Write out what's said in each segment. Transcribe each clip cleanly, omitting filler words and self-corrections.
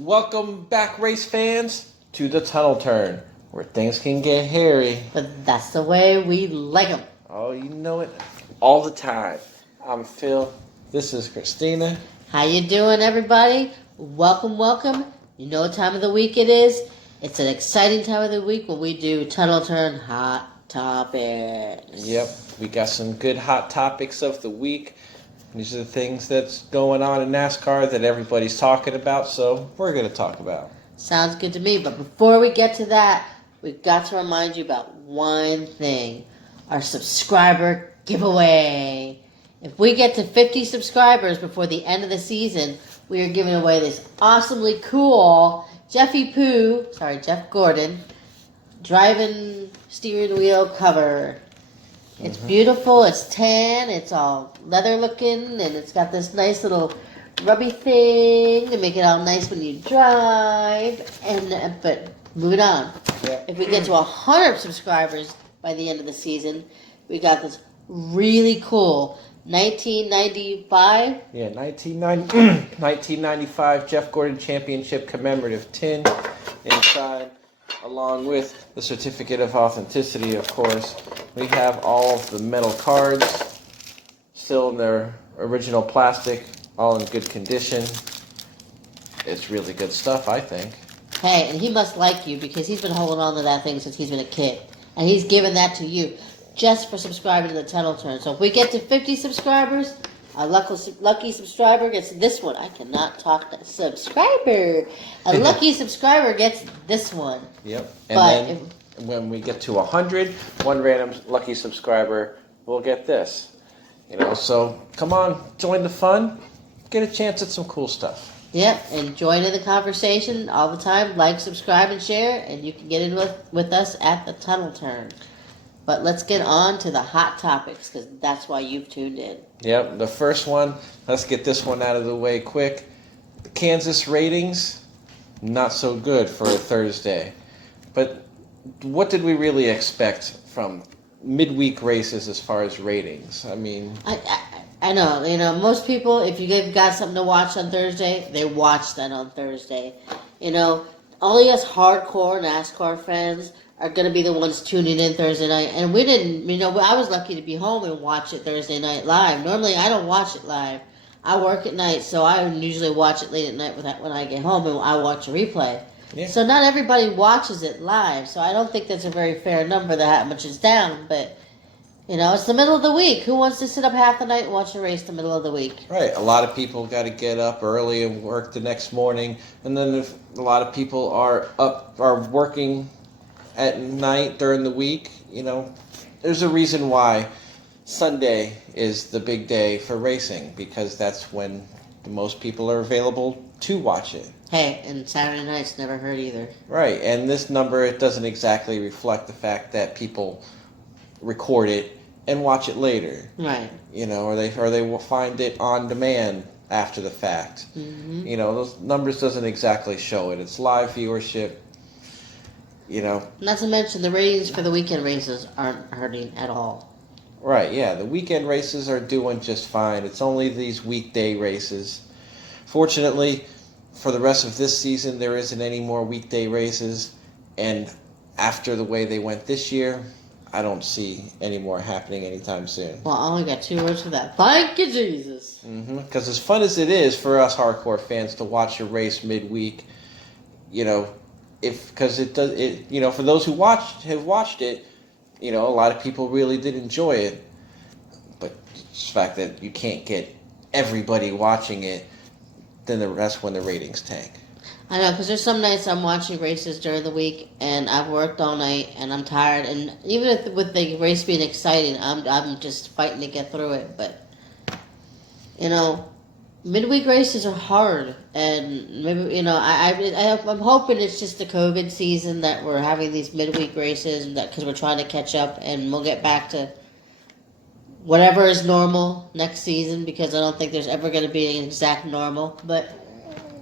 Welcome back, race fans, to the tunnel turn, where things can get hairy. But that's the way we like them. Oh, you know it all the time. I'm Phil. This is Christina. How you doing, everybody? Welcome, welcome. You know what time of the week it is? It's an exciting time of the week when we do Tunnel Turn Hot Topics. Yep, we got some good hot topics of the week. These are the things that's going on in NASCAR that everybody's talking about, so we're going to talk about. Sounds good to me, but before we get to that, we've got to remind you about one thing. Our subscriber giveaway. If we get to 50 subscribers before the end of the season, we are giving away this awesomely cool Jeff Gordon, driving steering wheel cover. It's beautiful, it's tan, it's all leather looking, and it's got this nice little rubby thing to make it all nice when you drive. But moving on. Yeah. If we get to 100 subscribers by the end of the season, we got this really cool 1995. Yeah, 1995 Jeff Gordon Championship commemorative tin inside, along with the certificate of authenticity, of course. We have all of the metal cards, still in their original plastic, all in good condition. It's really good stuff, I think. Hey, and he must like you because he's been holding on to that thing since he's been a kid. And he's given that to you just for subscribing to the Tunnel Turn. So if we get to 50 subscribers, a lucky subscriber gets this one. I cannot talk that subscriber. A lucky subscriber gets this one. Yep. And then when we get to 100, one random lucky subscriber will get this. So come on, join the fun. Get a chance at some cool stuff. Yep, and join in the conversation all the time. Like, subscribe, and share, and you can get in with us at the Tunnel Turn. But let's get on to the hot topics, because that's why you've tuned in. Yep, the first one, let's get this one out of the way quick. The Kansas ratings, not so good for a Thursday. But what did we really expect from midweek races as far as ratings? I mean, I know, most people, if you've got something to watch on Thursday, they watch that on Thursday. Only us hardcore NASCAR fans are going to be the ones tuning in Thursday night. And we didn't, I was lucky to be home and watch it Thursday night live. Normally, I don't watch it live. I work at night, so I usually watch it late at night when I get home and I watch a replay. Yeah. So not everybody watches it live, so I don't think that's a very fair number that much is down, but it's the middle of the week. Who wants to sit up half the night and watch a race the middle of the week? Right. A lot of people got to get up early and work the next morning, and then if a lot of people are working at night during the week, there's a reason why Sunday is the big day for racing, because that's when the most people are available to watch it. Hey, and Saturday night's never hurt either. Right, and this number, it doesn't exactly reflect the fact that people record it and watch it later. Right. Or they will find it on demand after the fact. Mm-hmm. Those numbers doesn't exactly show it. It's live viewership. Not to mention the ratings for the weekend races aren't hurting at all. Right, yeah, the weekend races are doing just fine. It's only these weekday races. Fortunately, for the rest of this season, there isn't any more weekday races, and after the way they went this year, I don't see any more happening anytime soon. Well, I only got 2 words for that. Thank you, Jesus. Because as fun as it is for us hardcore fans to watch a race midweek, because it does, for those who have watched it, a lot of people really did enjoy it. But it's the fact that you can't get everybody watching it, then that's when the ratings tank. I know, because there's some nights I'm watching races during the week, and I've worked all night, and I'm tired, and even with the race being exciting, I'm just fighting to get through it. But midweek races are hard, and maybe I'm hoping it's just the COVID season that we're having these midweek races, and that because we're trying to catch up, and we'll get back to whatever is normal next season, because I don't think there's ever going to be an exact normal. But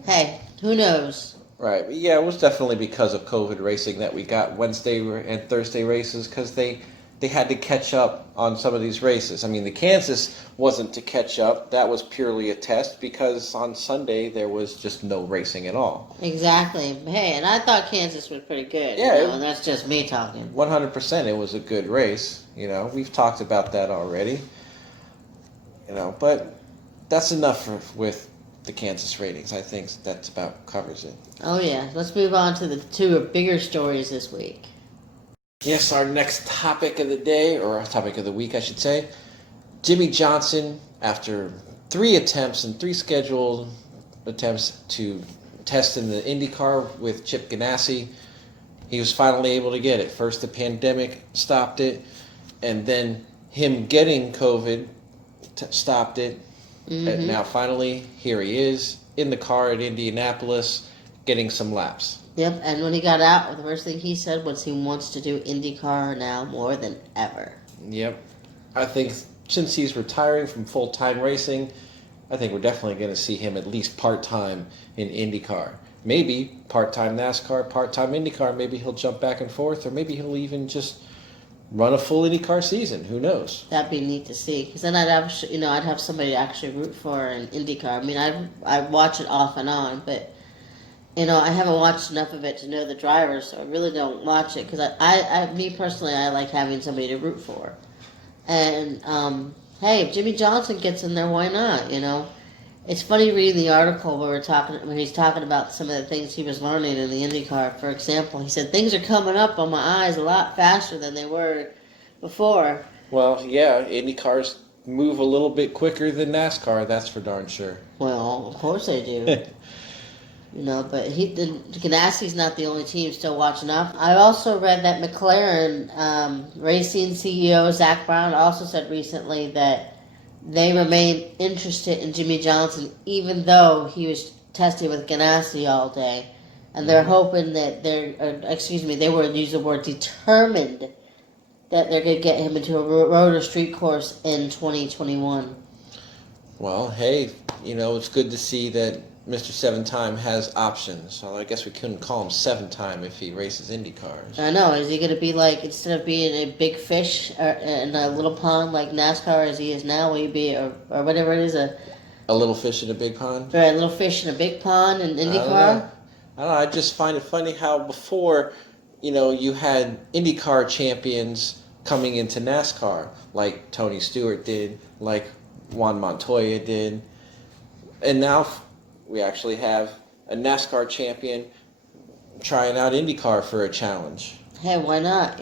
hey, who knows? Right. Yeah, it was definitely because of COVID racing that we got Wednesday and Thursday races, because they they had to catch up on some of these races. I mean, the Kansas wasn't to catch up. That was purely a test because on Sunday there was just no racing at all. Exactly. Hey, and I thought Kansas was pretty good. Yeah, You know, and that's just me talking. 100% it was a good race. You know, we've talked about that already. You know, but that's enough with the Kansas ratings. I think that's about covers it. Oh, yeah. Let's move on to the two bigger stories this week. Yes, our next topic of the day, or our topic of the week, I should say. Jimmie Johnson, after 3 attempts and 3 scheduled attempts to test in the IndyCar with Chip Ganassi, he was finally able to get it. First, the pandemic stopped it, and then him getting COVID stopped it. Mm-hmm. And now, finally, here he is in the car at Indianapolis, getting some laps. Yep, and when he got out, the first thing he said was he wants to do IndyCar now more than ever. Yep. I think since he's retiring from full-time racing, I think we're definitely going to see him at least part-time in IndyCar. Maybe part-time NASCAR, part-time IndyCar. Maybe he'll jump back and forth, or maybe he'll even just run a full IndyCar season. Who knows? That'd be neat to see, because then I'd have somebody to actually root for in IndyCar. I mean, I'd watch it off and on, but I haven't watched enough of it to know the drivers, so I really don't watch it, because me personally, I like having somebody to root for. And, hey, if Jimmie Johnson gets in there, why not, It's funny reading the article where he's talking about some of the things he was learning in the IndyCar. For example, he said, things are coming up on my eyes a lot faster than they were before. Well, yeah, IndyCars move a little bit quicker than NASCAR, that's for darn sure. Well, of course they do. But Ganassi's not the only team still watching up. I also read that McLaren racing CEO Zach Brown also said recently that they remain interested in Jimmie Johnson even though he was testing with Ganassi all day. And they're hoping that they would use the word determined that they're going to get him into a road or street course in 2021. Well, hey, it's good to see that Mr. 7-Time has options. So I guess we couldn't call him 7-Time if he races IndyCars. I know. Is he going to be like, instead of being a big fish in a little pond like NASCAR as he is now, will he be, or whatever it is, a little fish in a big pond? Right, a little fish in a big pond in IndyCar? I don't know. I just find it funny how before, you had IndyCar champions coming into NASCAR, like Tony Stewart did, like Juan Montoya did. And now we actually have a NASCAR champion trying out IndyCar for a challenge. Hey, why not?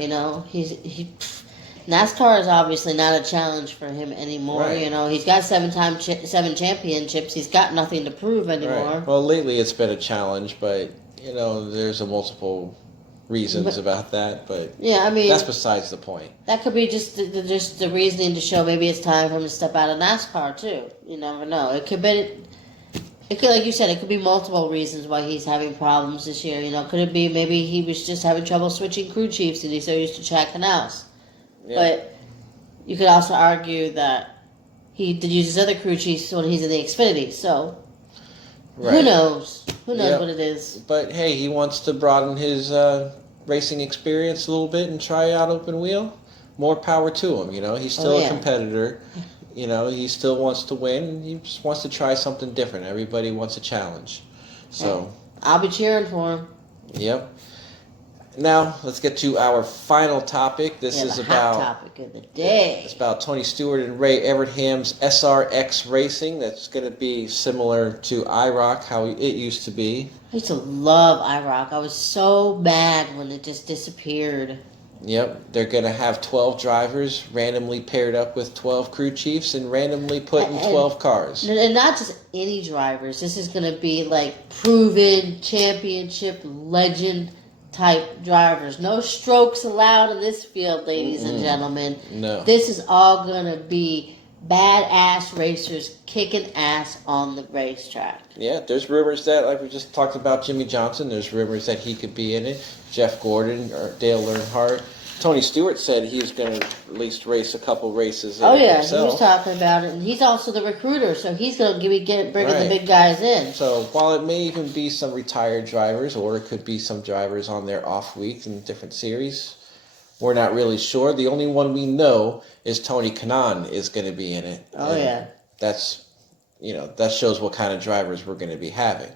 NASCAR is obviously not a challenge for him anymore. Right. He's got 7 championships. He's got nothing to prove anymore. Right. Well, lately it's been a challenge, but there's a multiple reasons about that. But yeah, I mean, that's besides the point. That could be just the reasoning to show maybe it's time for him to step out of NASCAR too. You never know. It could, like you said, it could be multiple reasons why he's having problems this year. Could it be maybe he was just having trouble switching crew chiefs and he's so used to Chad Knaus? Yeah. But you could also argue that he did use his other crew chiefs when he's in the Xfinity. So who knows? Who knows what it is? But hey, he wants to broaden his racing experience a little bit and try out open wheel. More power to him. He's still a competitor. He still wants to win. He just wants to try something different. Everybody wants a challenge. So I'll be cheering for him. Yep. Now, let's get to our final topic. This is about hot topic of the day. It's about Tony Stewart and Ray Everham's SRX racing. That's going to be similar to IROC, how it used to be. I used to love IROC. I was so mad when it just disappeared. Yep, they're going to have 12 drivers randomly paired up with 12 crew chiefs and randomly put in 12 cars. And not just any drivers. This is going to be like proven championship legend type drivers. No strokes allowed in this field, ladies and gentlemen. No. This is all going to be badass racers kicking ass on the racetrack. Yeah, there's rumors that, like we just talked about Jimmie Johnson, there's rumors that he could be in it. Jeff Gordon or Dale Earnhardt. Tony Stewart said he's going to at least race a couple races in himself. He was talking about it. And he's also the recruiter, so he's going to bringing the big guys in. So while it may even be some retired drivers, or it could be some drivers on their off weeks in different series, we're not really sure. The only one we know is Tony Kanaan is going to be in it. Oh, yeah. That's, that shows what kind of drivers we're going to be having.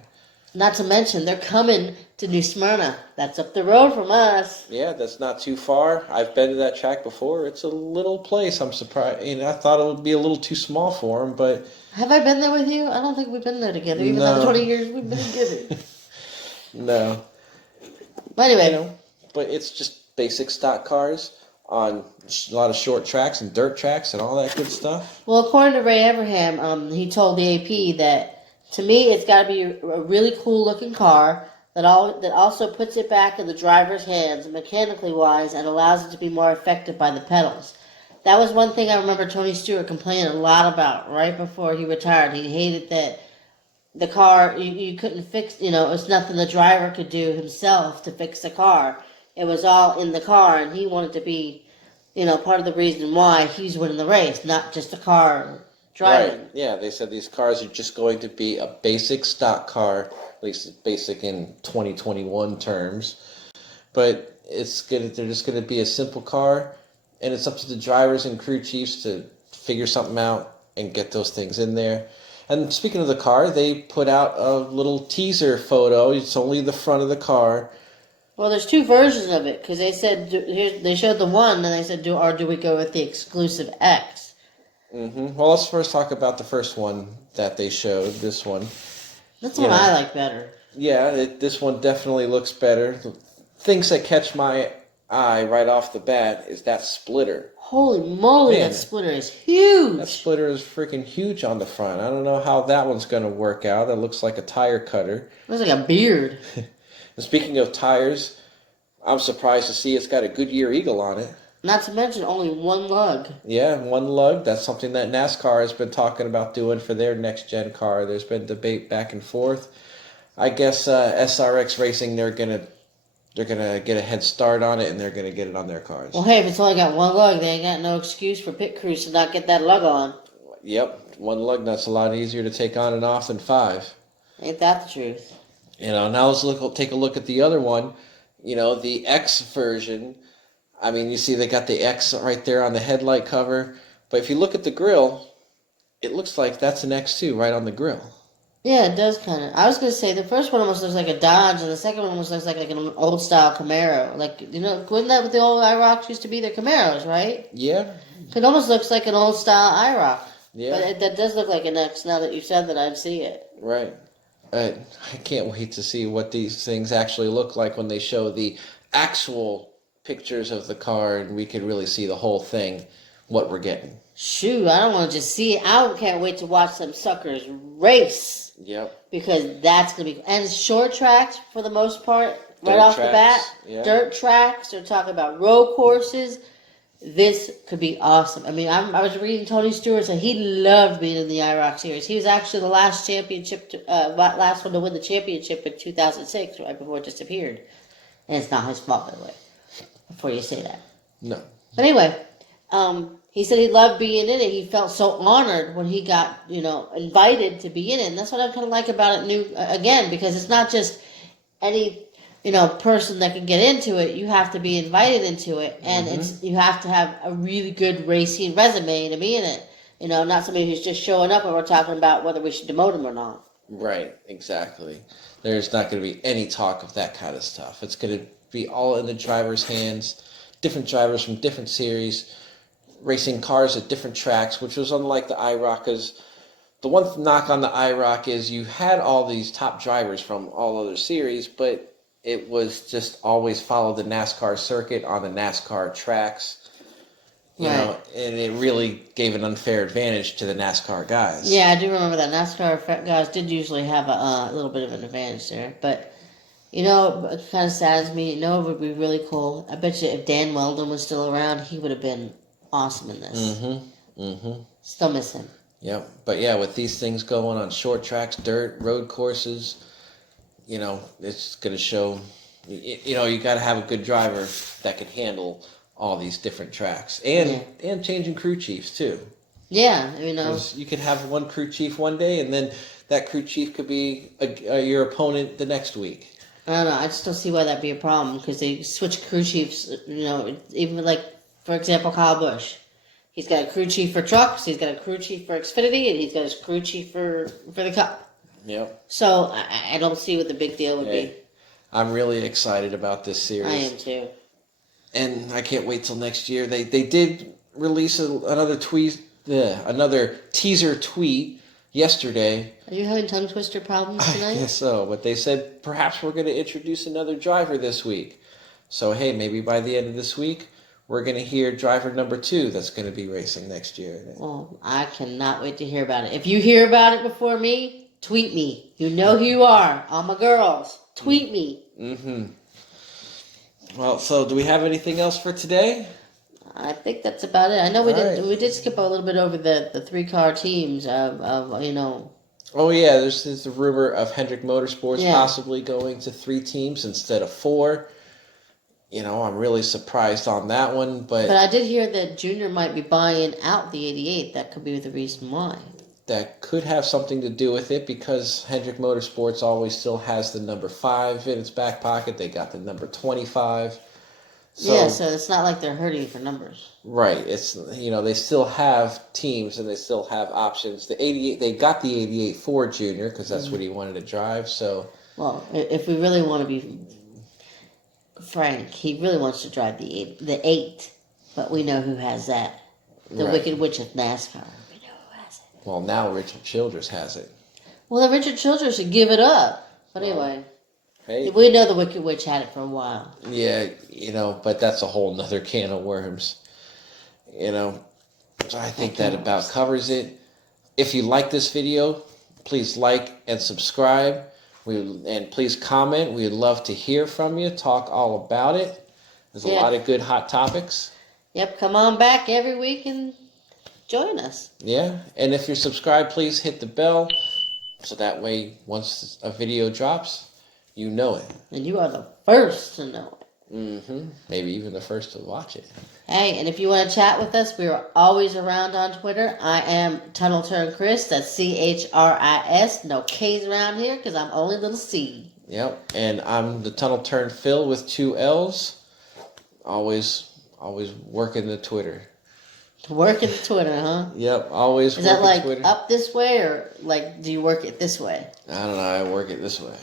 Not to mention, they're coming to New Smyrna. That's up the road from us. Yeah, that's not too far. I've been to that track before. It's a little place. I'm surprised. I thought it would be a little too small for them, but... Have I been there with you? I don't think we've been there together, even though 20 years we've been together. No. But anyway. But it's just basic stock cars on a lot of short tracks and dirt tracks and all that good stuff. Well, according to Ray Everham, he told the AP that, to me, it's got to be a really cool-looking car that also puts it back in the driver's hands, mechanically wise, and allows it to be more effective by the pedals. That was one thing I remember Tony Stewart complaining a lot about right before he retired. He hated that the car, you couldn't fix, it was nothing the driver could do himself to fix the car. It was all in the car, and he wanted to be, part of the reason why he's winning the race, not just the car driving. Right. Yeah, they said these cars are just going to be a basic stock car, at least it's basic in 2021 terms. But they're just going to be a simple car, and it's up to the drivers and crew chiefs to figure something out and get those things in there. And speaking of the car, they put out a little teaser photo. It's only the front of the car. Well, there's two versions of it, because they said, they showed the one, and they said, do we go with the exclusive X? Mm-hmm. Well, let's first talk about the first one that they showed, this one. That's what I like better. Yeah, this one definitely looks better. The things that catch my eye right off the bat is that splitter. Holy moly, that splitter is huge. That splitter is freaking huge on the front. I don't know how that one's going to work out. It looks like a tire cutter. Looks like a beard. And speaking of tires, I'm surprised to see it's got a Goodyear Eagle on it. Not to mention only one lug. Yeah, one lug. That's something that NASCAR has been talking about doing for their next-gen car. There's been debate back and forth. I guess SRX Racing, they're gonna get a head start on it, and they're gonna get it on their cars. Well, hey, if it's only got one lug, they ain't got no excuse for pit crews to not get that lug on. Yep, one lug nut's a lot easier to take on and off than 5. Ain't that the truth? Now let's take a look at the other one. The X version. I mean, you see they got the X right there on the headlight cover. But if you look at the grill, it looks like that's an X2 right on the grill. Yeah, it does kind of. I was going to say, the first one almost looks like a Dodge, and the second one almost looks like an old-style Camaro. Like, wasn't that what the old IROCs used to be? They're Camaros, right? Yeah. It almost looks like an old-style IROC. Yeah. But that does look like an X now that you said that. I'd see it. Right. I can't wait to see what these things actually look like when they show the actual pictures of the car, and we could really see the whole thing, what we're getting. Shoot, I don't want to just see it. I can't wait to watch some suckers race. Yep. Because that's going to be... And short tracks, for the most part, right Dirt off tracks, the bat. yeah. Dirt tracks. They're talking about road courses. This could be awesome. I mean, I was reading Tony Stewart say he loved being in the IROC series. He was actually the last last one to win the championship in 2006, right before it disappeared. And it's not his fault, by the way. Before you say that. No. But anyway, he said he loved being in it. He felt so honored when he got, invited to be in it. And that's what I kind of like about it again, because it's not just any person that can get into it. You have to be invited into it, and you have to have a really good racing resume to be in it. Not somebody who's just showing up and we're talking about whether we should demote him or not. Right, exactly. There's not going to be any talk of that kind of stuff. It's going to be all in the driver's hands, different drivers from different series, racing cars at different tracks, which was unlike the IROC. The one knock on the IROC is you had all these top drivers from all other series, but it was just always followed the NASCAR circuit on the NASCAR tracks, and it really gave an unfair advantage to the NASCAR guys. Yeah, I do remember that. NASCAR guys did usually have a little bit of an advantage there, but it kind of saddens me. It would be really cool. I bet you if Dan Weldon was still around, he would have been awesome in this. Still miss him. Yep, but yeah, with these things going on short tracks, dirt, road courses, it's going to show, you got to have a good driver that can handle all these different tracks and changing crew chiefs too. Yeah, You could have one crew chief one day, and then that crew chief could be your opponent the next week. I don't know. I just don't see why that'd be a problem because they switch crew chiefs. Even like, for example, Kyle Busch. He's got a crew chief for trucks. He's got a crew chief for Xfinity, and he's got his crew chief for the Cup. Yep. So I don't see what the big deal would be. I'm really excited about this series. I am too. And I can't wait till next year. They did release another teaser tweet yesterday. Are you having tongue twister problems tonight? I guess so, but they said perhaps we're going to introduce another driver this week. So hey, maybe by the end of this week, we're going to hear driver number 2 that's going to be racing next year. Well, I cannot wait to hear about it. If you hear about it before me, tweet me. You know who you are. All my girls. Tweet me. Mm-hmm. Well, so do we have anything else for today? I think that's about it. I know we did skip a little bit over the 3-car teams of. Oh yeah, there's the rumor of Hendrick Motorsports possibly going to 3 teams instead of 4. I'm really surprised on that one, but I did hear that Junior might be buying out the 88. That could be the reason why. That could have something to do with it because Hendrick Motorsports always still has the number 5 in its back pocket. They got the number 25. So it's not like they're hurting for numbers. Right. It's they still have teams and they still have options. The 88, they got the 88 for Junior because that's what he wanted to drive. So, well, if we really want to be frank, he really wants to drive the 8, but we know who has that. The Wicked Witch of NASCAR. We know who has it. Well, now Richard Childress has it. Well, then Richard Childress should give it up. But anyway. Hey. We know the Wicked Witch had it for a while. Yeah, but that's a whole nother can of worms. So I think that about covers it. If you like this video, please like and subscribe. And please comment. We'd love to hear from you. Talk all about it. There's a lot of good hot topics. Yep, come on back every week and join us. Yeah, and if you're subscribed, please hit the bell. So that way, once a video drops, you know it. And you are the first to know it. Mm-hmm. Maybe even the first to watch it. Hey, and if you want to chat with us, we are always around on Twitter. I am Tunnel Turn Chris. That's CHRIS. No K's around here because I'm only little C. Yep. And I'm the Tunnel Turn Phil with 2 L's. Always working the Twitter. Working the Twitter, huh? Yep. Always working Twitter. Is that like up this way or like do you work it this way? I don't know. I work it this way.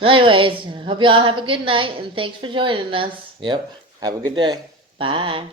Anyways, hope you all have a good night and thanks for joining us. Yep. Have a good day. Bye.